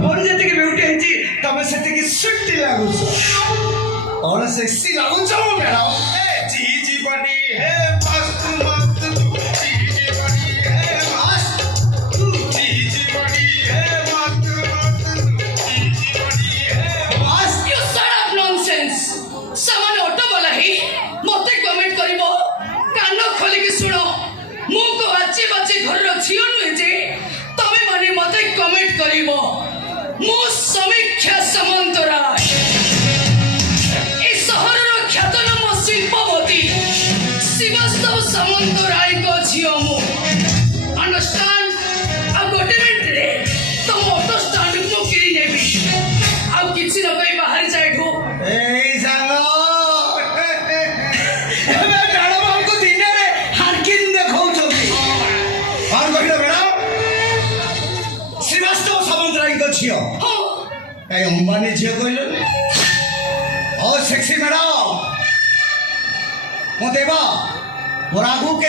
Phone जैसे कि beauty है जी तब से ते की सुट्टी लागू और सेक्सी लागू जाओ मैडम जी जी बड़ी है मस्त मस्त जी जी बड़ी है मस्त जी जी बड़ी है मस्त मस्त जी जी बड़ी है मस्त। You shut up nonsense. सामान ऑटो वाला ही मते कमेंट करिवो कान खोली के सुनो मु को बाची बाची घर रो झियो नुहे जे तमे माने मते कमेंट करिवो मु समीक्षा सामंतराय ए शहर रो ख्यातनाम शिल्पपति श्रीवास्तव सामंतराय को झियो मु अंडरस्टैंड आ गोटे मिनिट रे तुम ऑटो स्टैंड को किरी नेबी आ किछि न कई बाहर जाइठो ए सांगो एबे मैडम हमको दिन रे हारकिन देखौ छथि और कहिलो मैडम श्रीवास्तव सामंतराय को छियो हां कई अंबानी झियो कहिलो ओ सेक्सी मैडम मो देबा मोर आगु के